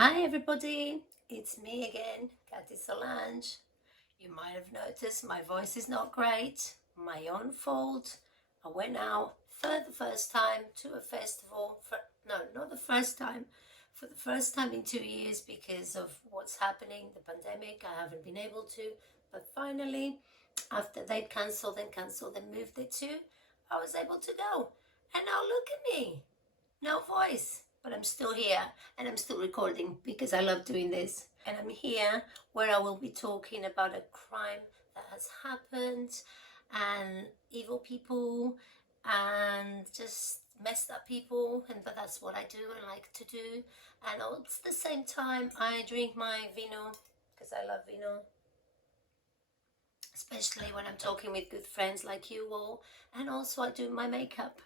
Hi everybody, it's me again, CATRICE. You might have noticed my voice is not great, my own fault. I went out for the first time to a festival, not the first time, for the first time in 2 years because of what's happening, the pandemic. I haven't been able to, but finally, after they'd cancelled and moved it to, I was able to go. And now look at me. No voice, but I'm still here and I'm still recording because I love doing this. And I'm here where I will be talking about a crime that has happened and evil people and just messed up people, and that's what I do and like to do. And at the same time, I drink my vino because I love vino, especially when I'm talking with good friends like you all. And also I do my makeup.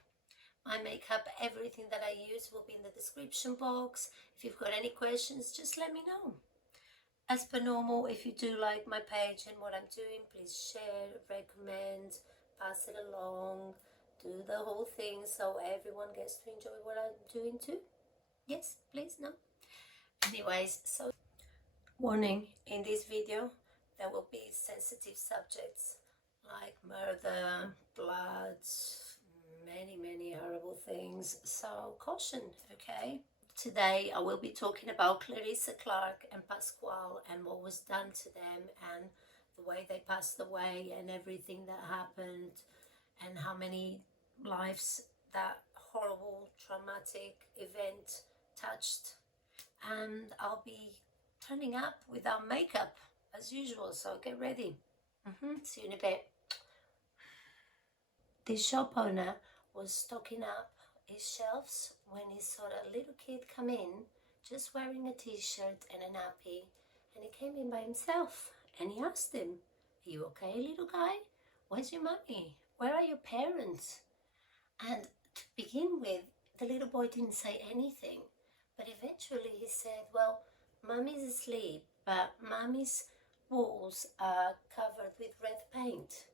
Everything that I use will be in the description box. If you've got any questions, just let me know. As per normal, if you do like my page and what I'm doing, please share, recommend, pass it along, do the whole thing so everyone gets to enjoy what I'm doing too. Yes, please, no? Anyways, so warning, in this video there will be sensitive subjects like murder, blood, many horrible things, so caution, okay? Today I will be talking about Charlisa Clark and Pasquale and what was done to them and the way they passed away and everything that happened and how many lives that horrible traumatic event touched. And I'll be turning up without makeup as usual, so get ready. See you in a bit. The shop owner was stocking up his shelves when he saw a little kid come in, just wearing a t-shirt and a nappy, and he came in by himself, and he asked him, "Are you okay, little guy? Where's your mummy? Where are your parents?" And to begin with, the little boy didn't say anything, but eventually he said, "Well, mummy's asleep, but mummy's walls are covered with red paint."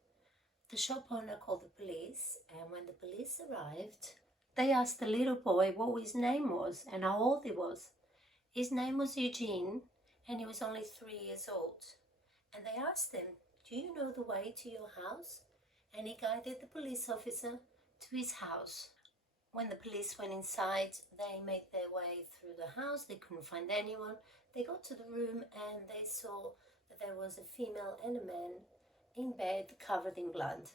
The shop owner called the police, and when the police arrived, they asked the little boy what his name was and how old he was. His name was Eugene, and he was only 3 years old. And they asked him, "Do you know the way to your house?" And he guided the police officer to his house. When the police went inside, they made their way through the house. They couldn't find anyone. They got to the room and they saw that there was a female and a man in bed covered in blood.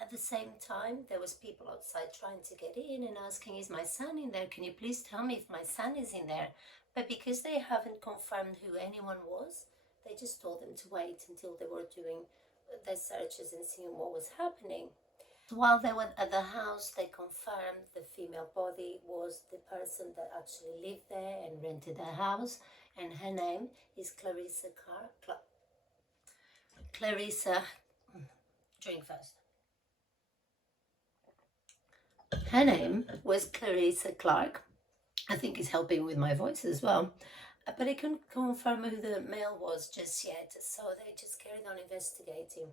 At the same time, there was people outside trying to get in and asking, "Is my son in there? Can you please tell me if my son is in there?" But because they haven't confirmed who anyone was, they just told them to wait until they were doing their searches and seeing what was happening. While they were at the house, they confirmed the female body was the person that actually lived there and rented the house, and her name is Charlisa. Drink first. Her name was Charlisa Clark. I think it's helping with my voice as well. But I couldn't confirm who the male was just yet, so they just carried on investigating.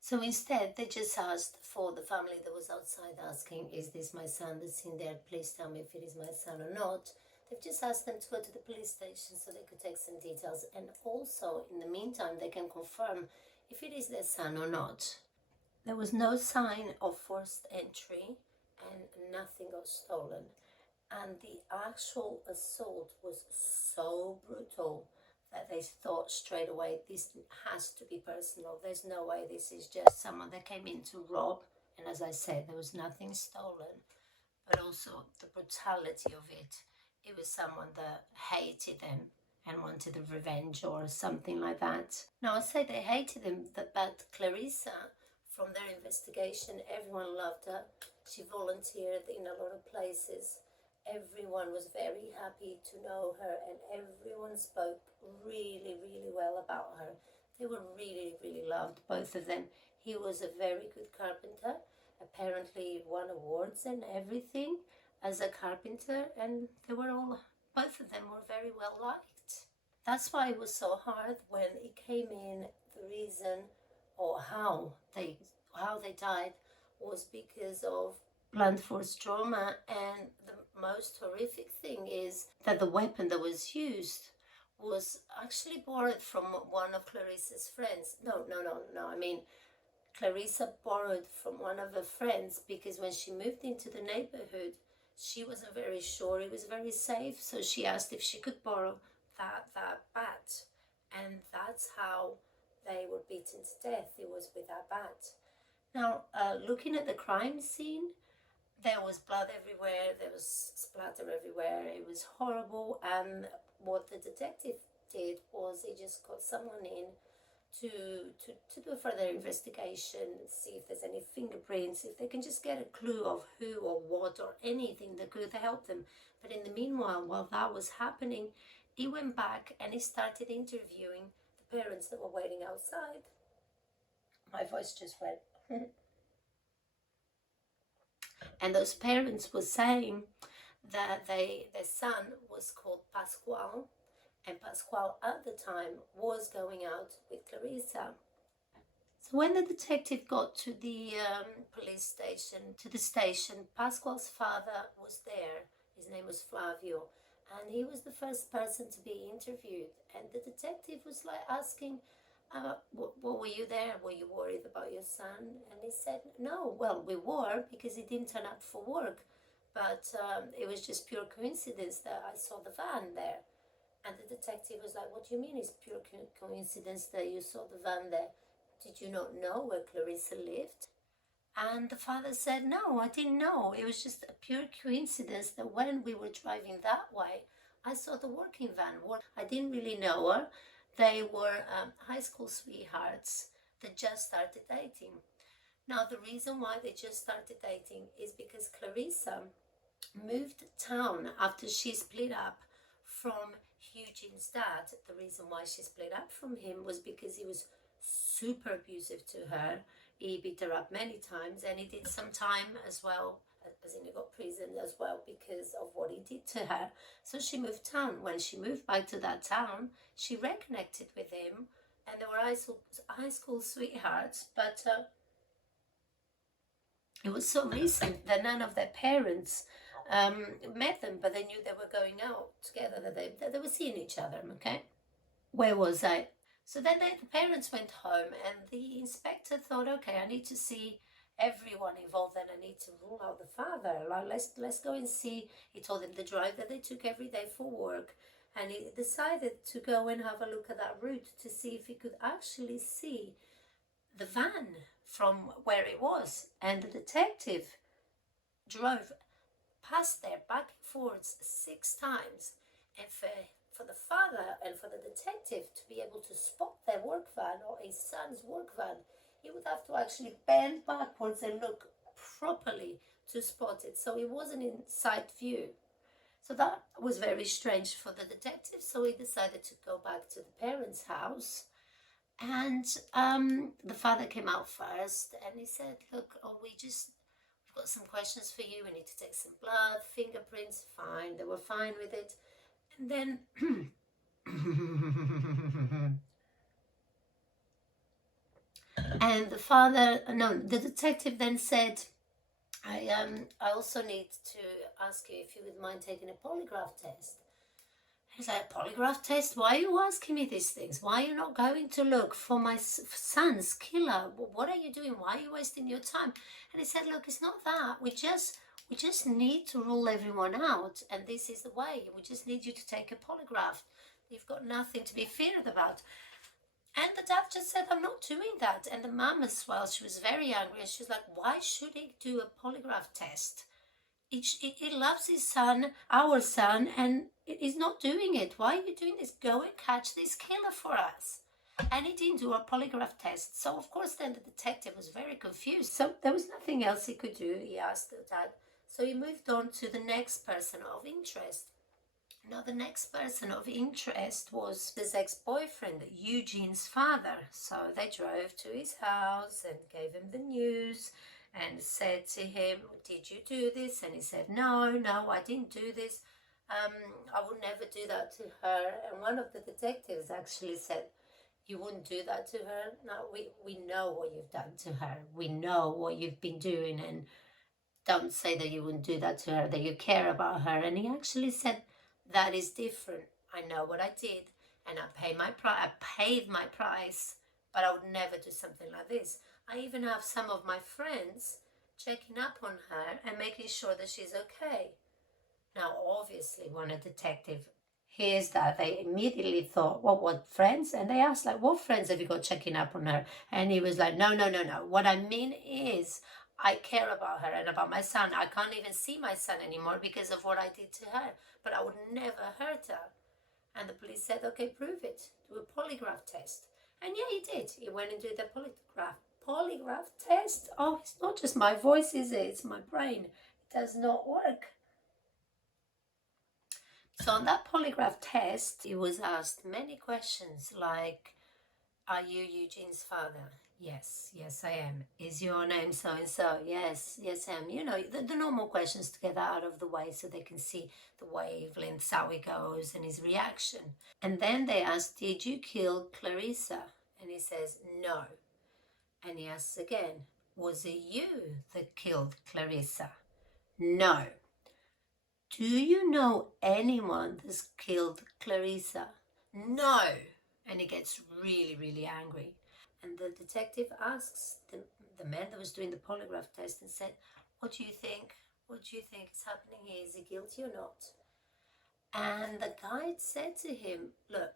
So instead, they just asked for the family that was outside asking, "Is this my son that's in there? Please tell me if it is my son or not." They've just asked them to go to the police station so they could take some details. And also, in the meantime, they can confirm if it is their son or not. There was no sign of forced entry and nothing got stolen. And the actual assault was so brutal that they thought straight away, this has to be personal. There's no way this is just someone that came in to rob. And as I said, there was nothing stolen, but also the brutality of it. It was someone that hated them and wanted a revenge or something like that. Now, I say they hated him, but Charlisa, from their investigation, everyone loved her. She volunteered in a lot of places. Everyone was very happy to know her, and everyone spoke really well about her. They were really loved, both of them. He was a very good carpenter, apparently won awards and everything as a carpenter, and they were all, both of them were very well liked. That's why it was so hard when it came in. The reason or how they died was because of blunt force trauma, and the most horrific thing is that the weapon that was used was actually borrowed from one of Clarissa's friends. No. I mean, Clarissa borrowed from one of her friends because when she moved into the neighborhood, she wasn't very sure it was very safe. So she asked if she could borrow that bat. And that's how they were beaten to death. It was with that bat. Now, looking at the crime scene, there was blood everywhere, there was splatter everywhere, it was horrible. And what the detective did was he just got someone in to do a further investigation, see if there's any fingerprints, if they can just get a clue of who or what or anything that could help them. But in the meanwhile, while that was happening, he went back and he started interviewing the parents that were waiting outside. My voice just went. And those parents were saying that their son was called Pasquale, and Pasquale at the time was going out with Clarissa. So when the detective got to the police station, Pasquale's father was there. His name was Flavio, and he was the first person to be interviewed. And the detective was like asking, what were you there? Were you worried about your son? And he said, no, well, we were, because he didn't turn up for work. But it was just pure coincidence that I saw the van there. And the detective was like, what do you mean it's pure coincidence that you saw the van there? Did you not know where Clarissa lived? And the father said, no, I didn't know. It was just a pure coincidence that when we were driving that way, I saw the working van. I didn't really know her. They were high school sweethearts that just started dating. Now, the reason why they just started dating is because Clarissa moved town after she split up from Eugene's dad. The reason why she split up from him was because he was super abusive to her. He beat her up many times, and he did some time as well, as in he got prison as well because of what he did to her. So she moved town. When she moved back to that town, she reconnected with him, and they were high school sweethearts. But it was so recent that none of their parents met them, but they knew they were going out together, that they were seeing each other. Okay, where was I? So then the parents went home, and the inspector thought, okay, I need to see everyone involved, and I need to rule out the father. Like, let's go and see. He told them the drive that they took every day for work, and he decided to go and have a look at that route to see if he could actually see the van from where it was. And the detective drove past there back and forwards 6 times, and for the father and for the detective to be able to spot their work van or his son's work van, he would have to actually bend backwards and look properly to spot it. So it wasn't in sight view. So that was very strange for the detective. So he decided to go back to the parents' house. And the father came out first, and he said, look, we've got some questions for you. We need to take some blood, fingerprints. Fine. They were fine with it. And then the detective then said, I also need to ask you if you would mind taking a polygraph test. He's like, polygraph test? Why are you asking me these things? Why are you not going to look for my son's killer? What are you doing? Why are you wasting your time? And he said, look, it's not that. We just need to rule everyone out, and this is the way. We just need you to take a polygraph. You've got nothing to be feared about. And the dad just said, I'm not doing that. And the mum as well, she was very angry, and she was like, why should he do a polygraph test? He loves his son, our son, and he's not doing it. Why are you doing this? Go and catch this killer for us. And he didn't do a polygraph test. So, of course, then the detective was very confused. So there was nothing else he could do, he asked the dad. So he moved on to the next person of interest. Now, the next person of interest was his ex-boyfriend, Eugene's father. So they drove to his house and gave him the news and said to him, did you do this? And he said, no, I didn't do this. I would never do that to her. And one of the detectives actually said, you wouldn't do that to her? No, we know what you've done to her. We know what you've been doing, and don't say that you wouldn't do that to her, that you care about her. And he actually said, that is different. I know what I did. and I paid my price, but I would never do something like this. I even have some of my friends checking up on her and making sure that she's okay. Now, obviously, when a detective hears that, they immediately thought, well, what friends? And they asked, like, what friends have you got checking up on her? And he was like, no, no, no, no. What I mean is, I care about her and about my son. I can't even see my son anymore because of what I did to her, but I would never hurt her. And the police said, okay, prove it. Do a polygraph test. And yeah, he did. He went and did the polygraph test. Oh, it's not just my voice, is it? It's my brain. It does not work. So on that polygraph test, he was asked many questions like, are you Eugene's father? Yes, yes, I am. Is your name so-and-so? Yes, yes, I am. You know, the normal questions to get that out of the way so they can see the wavelengths, how he goes, and his reaction. And then they asked, did you kill Clarissa? And he says, no. And he asks again, was it you that killed Clarissa? No. Do you know anyone that's killed Clarissa? No. And he gets really, really angry. And the detective asks the man that was doing the polygraph test and said, what do you think? What do you think is happening here? Is he guilty or not? And the guide said to him, look,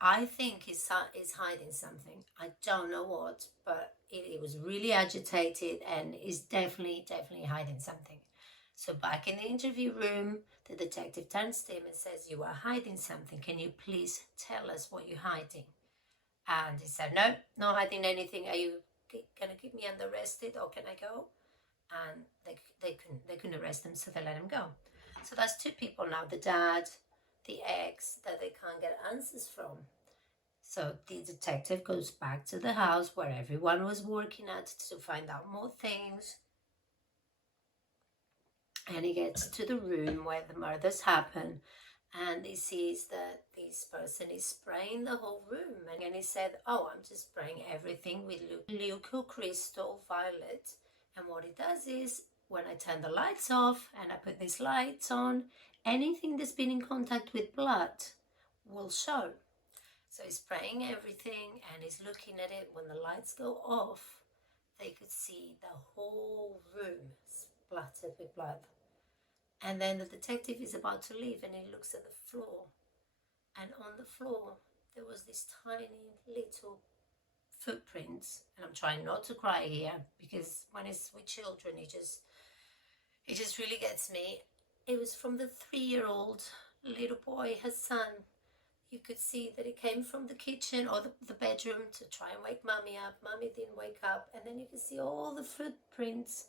I think he's hiding something. I don't know what, but he was really agitated and is definitely hiding something. So back in the interview room, the detective turns to him and says, you are hiding something. Can you please tell us what you're hiding? And he said, no, not hiding anything. Are you going to keep me under arrested or can I go? And they couldn't arrest him, so they let him go. So that's two people now, the dad, the ex, that they can't get answers from. So the detective goes back to the house where everyone was working at to find out more things. And he gets to the room where the murders happen, and he sees that this person is spraying the whole room. And he said, oh, I'm just spraying everything with Leuco Crystal Violet. And what it does is, when I turn the lights off and I put these lights on, anything that's been in contact with blood will show. So he's spraying everything and he's looking at it. When the lights go off, they could see the whole room splattered with blood. And then the detective is about to leave and he looks at the floor. And on the floor, there was this tiny little footprints. And I'm trying not to cry here because when it's with children, it just really gets me. It was from the 3-year-old little boy, her son. You could see that he came from the kitchen or the bedroom to try and wake Mummy up. Mummy didn't wake up. And then you can see all the footprints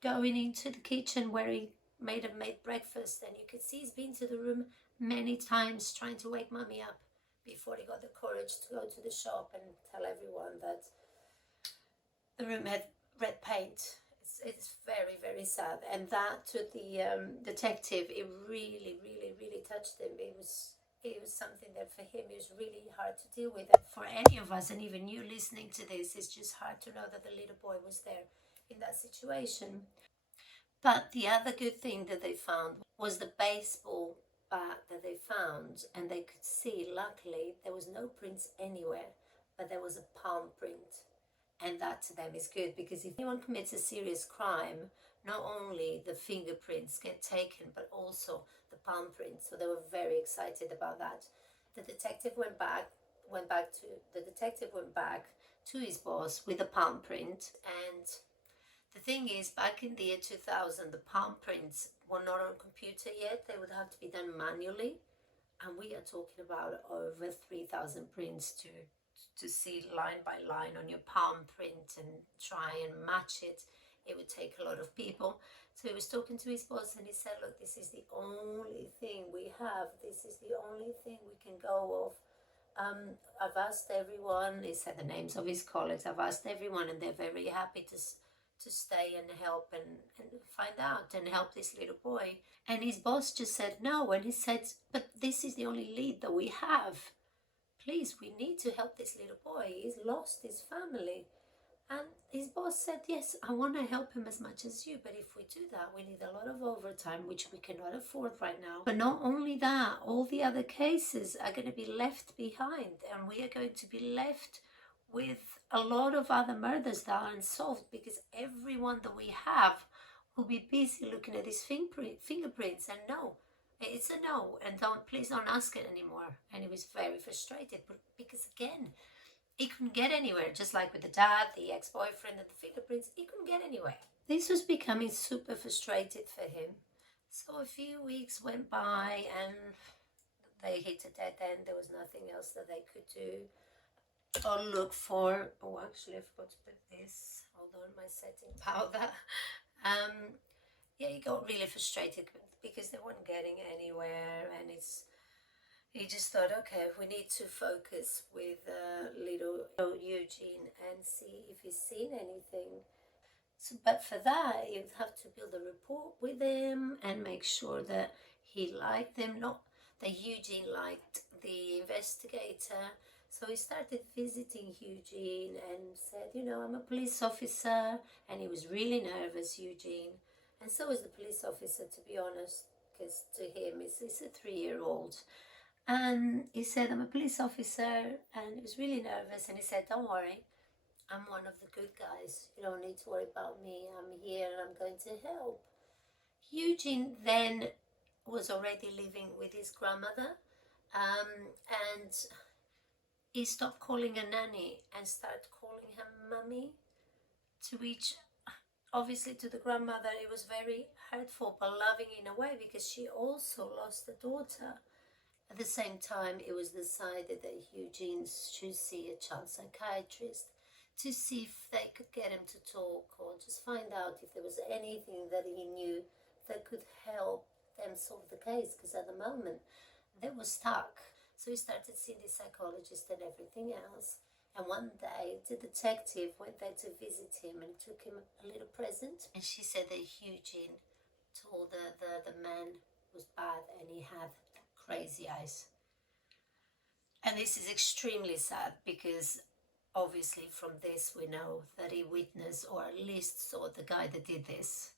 going into the kitchen where he made breakfast. And you could see he's been to the room many times trying to wake Mummy up before he got the courage to go to the shop and tell everyone that the room had red paint. It's very, very sad. And that, to the detective, it really, really, really touched him. It was something that for him is really hard to deal with. And for any of us, and even you listening to this, it's just hard to know that the little boy was there in that situation. But the other good thing that they found was the baseball bat that they found, and they could see, luckily, there was no prints anywhere, but there was a palm print. And that to them is good, because if anyone commits a serious crime, not only the fingerprints get taken, but also the palm print. So they were very excited about that. The detective went back to his boss with a palm print. And the thing is, back in the year 2000, the palm prints were not on computer yet. They would have to be done manually. And we are talking about over 3,000 prints to see line by line on your palm print and try and match it. It would take a lot of people. So he was talking to his boss and he said, look, this is the only thing we have. This is the only thing we can go off. I've asked everyone, he said the names of his colleagues, I've asked everyone and they're very happy to stay and help and find out and help this little boy. And his boss just said no. And he said, but this is the only lead that we have. Please, we need to help this little boy. He's lost his family. And his boss said, yes, I want to help him as much as you, but if we do that, we need a lot of overtime, which we cannot afford right now. But not only that, all the other cases are going to be left behind, and we are going to be left with a lot of other murders that are unsolved, because everyone that we have will be busy looking at these fingerprints. And no, it's a no, and please don't ask it anymore. And he was very frustrated, because again, he couldn't get anywhere, just like with the dad, the ex-boyfriend, and the fingerprints. He couldn't get anywhere. This was becoming super frustrated for him. So a few weeks went by and they hit a dead end. There was nothing else that they could do or look for. Oh, actually, I forgot to put this. Hold on, my setting powder. Yeah, he got really frustrated because they weren't getting anywhere, and he just thought, okay, we need to focus with little Eugene and see if he's seen anything. So, but for that, you'd have to build a rapport with him and make sure that he liked them, not that Eugene liked the investigator. So he started visiting Eugene and said, you know, I'm a police officer. And he was really nervous, Eugene. And so was the police officer, to be honest, because to him, he's a 3-year-old. And he said, I'm a police officer. And he was really nervous. And he said, don't worry, I'm one of the good guys. You don't need to worry about me. I'm here and I'm going to help. Eugene then was already living with his grandmother. And he stopped calling her nanny and started calling her mummy, to which, obviously, to the grandmother, it was very hurtful, but loving in a way, because she also lost a daughter. At the same time, it was decided that Eugene should see a child psychiatrist to see if they could get him to talk, or just find out if there was anything that he knew that could help them solve the case, because at the moment they were stuck. So he started seeing the psychologist and everything else. And one day the detective went there to visit him and took him a little present. And she said that Eugene told her the man was bad and he had crazy eyes. And this is extremely sad, because obviously from this we know that he witnessed, or at least saw, the guy that did this.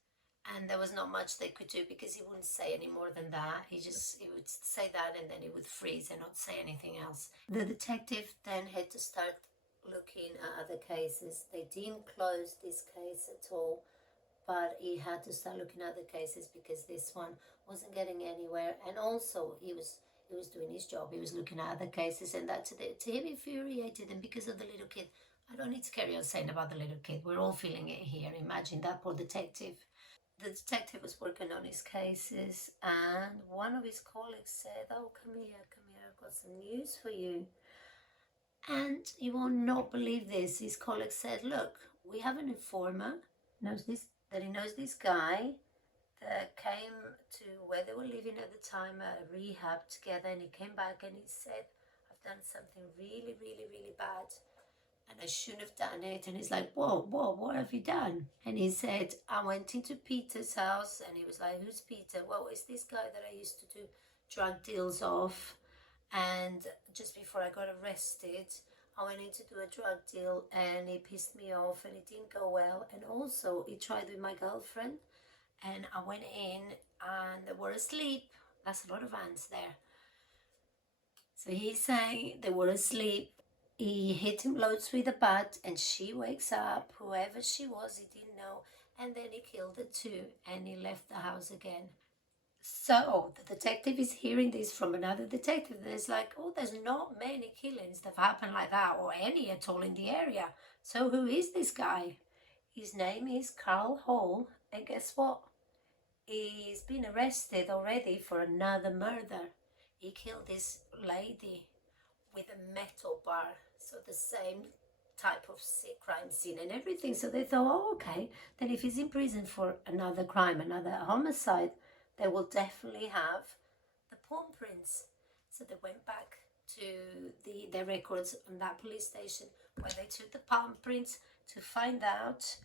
And there was not much they could do, because he wouldn't say any more than that. He would say that and then he would freeze and not say anything else. The detective then had to start looking at other cases. They didn't close this case at all, but he had to start looking at other cases, because this one wasn't getting anywhere. And also he was doing his job. He was looking at other cases, and that to him infuriated him because of the little kid. I don't need to carry on saying about the little kid. We're all feeling it here. Imagine that poor detective. The detective was working on his cases, and one of his colleagues said, oh, come here, I've got some news for you. And you will not believe this. His colleague said, look, we have an informer, that he knows this guy that came to where they were living at the time, a rehab together, and he came back and he said, I've done something really, really, really bad, and I shouldn't have done it. And he's like, whoa, what have you done? And he said, I went into Peter's house. And he was like, who's Peter? Well, it's this guy that I used to do drug deals of. And just before I got arrested, I went in to do a drug deal and he pissed me off and it didn't go well. And also he tried with my girlfriend, and I went in and they were asleep. That's a lot of ants there. So he's saying they were asleep. He hit him loads with a bat and she wakes up. Whoever she was, he didn't know. And then he killed her too, and he left the house again. So the detective is hearing this from another detective. And it's like, oh, there's not many killings that have happened like that, or any at all in the area. So who is this guy? His name is Carl Hall. And guess what? He's been arrested already for another murder. He killed this lady with a metal bar, so the same type of crime scene and everything. So they thought, oh, okay, then if he's in prison for another crime, another homicide, they will definitely have the palm prints. So they went back to their records on that police station, where they took the palm prints to find out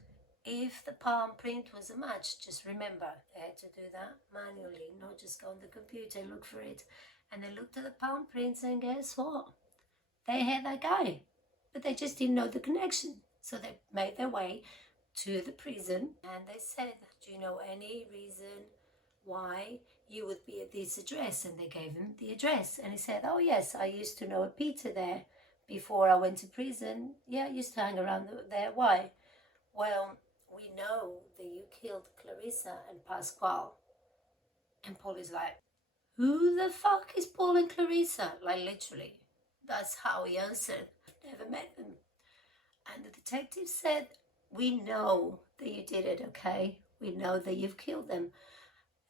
if the palm print was a match. Just remember, they had to do that manually, not just go on the computer and look for it. And they looked at the palm prints, and guess what? They had that guy, but they just didn't know the connection. So they made their way to the prison and they said, do you know any reason why you would be at this address? And they gave him the address. And he said, oh yes, I used to know a Peter there before I went to prison. Yeah, I used to hang around there. Why? Well, we know that you killed Charlisa and Pasquale. And Paul is like, who the fuck is Paul and Charlisa? Like, literally. That's how he answered. Never met them. And the detective said, we know that you did it, okay? We know that you've killed them.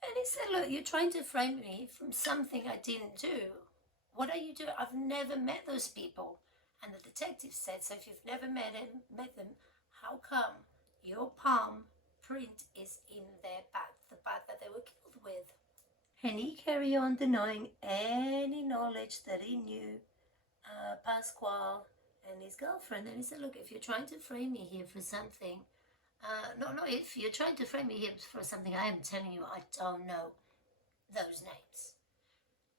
And he said, look, you're trying to frame me from something I didn't do. What are you doing? I've never met those people. And the detective said, so if you've never met them, how come your palm print is in their bat, the bat that they were killed with? And he carried on denying any knowledge that he knew Pasquale and his girlfriend. And he said, look, if you're trying to frame me here for something, if you're trying to frame me here for something, I am telling you, I don't know those names.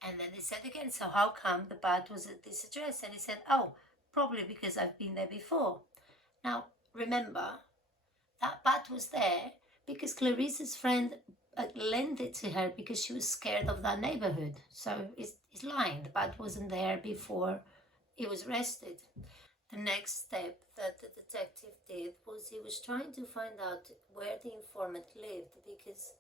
And then they said again, so how come the bat was at this address? And he said, oh, probably because I've been there before. Now, remember, that bat was there because Clarice's friend lent it to her because she was scared of that neighborhood. So he's lying. The bat wasn't there before he was arrested. The next step that the detective did was he was trying to find out where the informant lived, because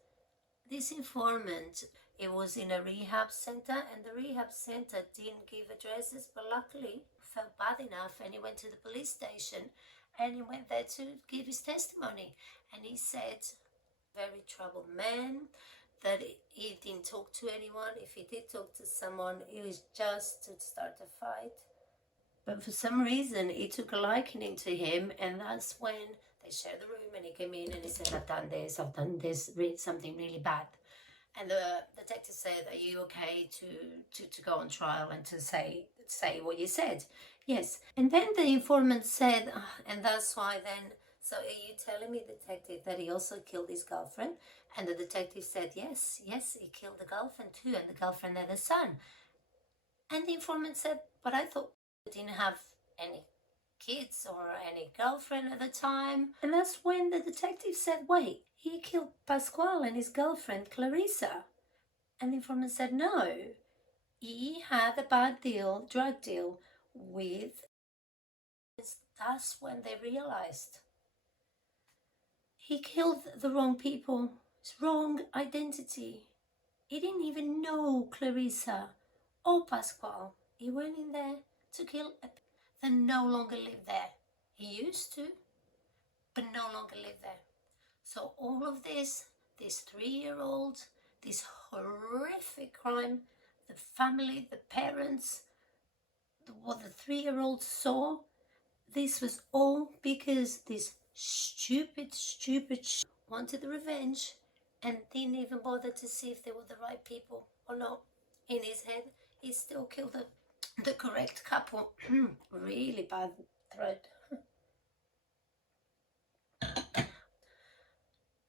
this informant, it was in a rehab center, and the rehab center didn't give addresses, but luckily felt bad enough and he went to the police station and he went there to give his testimony. And he said, very troubled man, that he didn't talk to anyone. If he did talk to someone, it was just to start a fight. But for some reason, it took a liking to him, and that's when they shared the room, and he came in and he said, I've done this, something really bad. And the detective said, are you okay to go on trial and to say what you said? Yes. And then the informant said, and that's why then, so are you telling me, detective, that he also killed his girlfriend? And the detective said, yes, he killed the girlfriend too, and the girlfriend had a son. And the informant said, but I thought he didn't have any kids or any girlfriend at the time. And that's when the detective said, wait, he killed Pasquale and his girlfriend Charlisa. And the informant said, no, he had a bad deal, drug deal with. That's when they realized he killed the wrong people. It's wrong identity. He didn't even know Charlisa or Pasquale. He went in there to kill a that no longer lived there. He used to, but no longer lived there. So all of this 3-year-old, this horrific crime, the family, the parents, what the 3-year-old saw, this was all because this stupid wanted the revenge and didn't even bother to see if they were the right people or not. In his head, he still killed the correct couple. Really bad throat.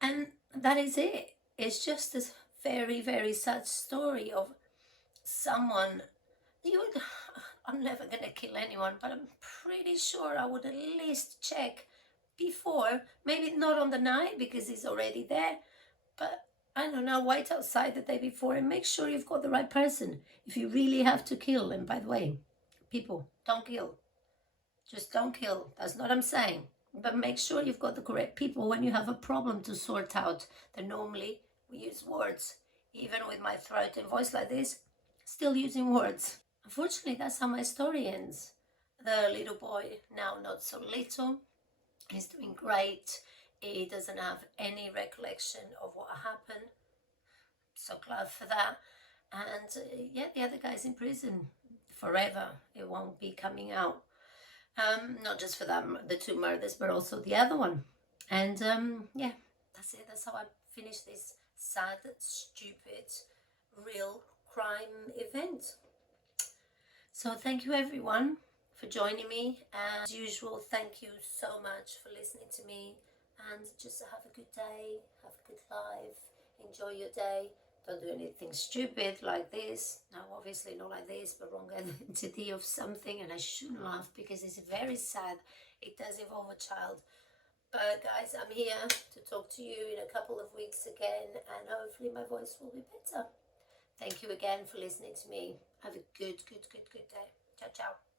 And that is it. It's just this very, very sad story of someone. I'm never going to kill anyone, but I'm pretty sure I would at least check before. Maybe not on the night because he's already there, but I don't know, wait outside the day before and make sure you've got the right person. If you really have to kill, and by the way, people, don't kill. Just don't kill. That's not what I'm saying. But make sure you've got the correct people when you have a problem to sort out. Then normally we use words. Even with my throat and voice like this, still using words. Unfortunately, that's how my story ends. The little boy, now not so little, is doing great. He doesn't have any recollection of what happened. So glad for that. And yeah, the other guy's in prison forever. It won't be coming out. Not just for that, the 2 murders, but also the other one. And yeah, that's it. That's how I finish this sad, stupid, real crime event. So thank you everyone for joining me. As usual, thank you so much for listening to me. And just have a good day, have a good life, enjoy your day. Don't do anything stupid like this. No, obviously not like this, but wrong identity of something. And I shouldn't laugh because it's very sad. it does involve a child. But guys, I'm here to talk to you in a couple of weeks again, and hopefully my voice will be better. Thank you again for listening to me. Have a good day. Ciao, ciao.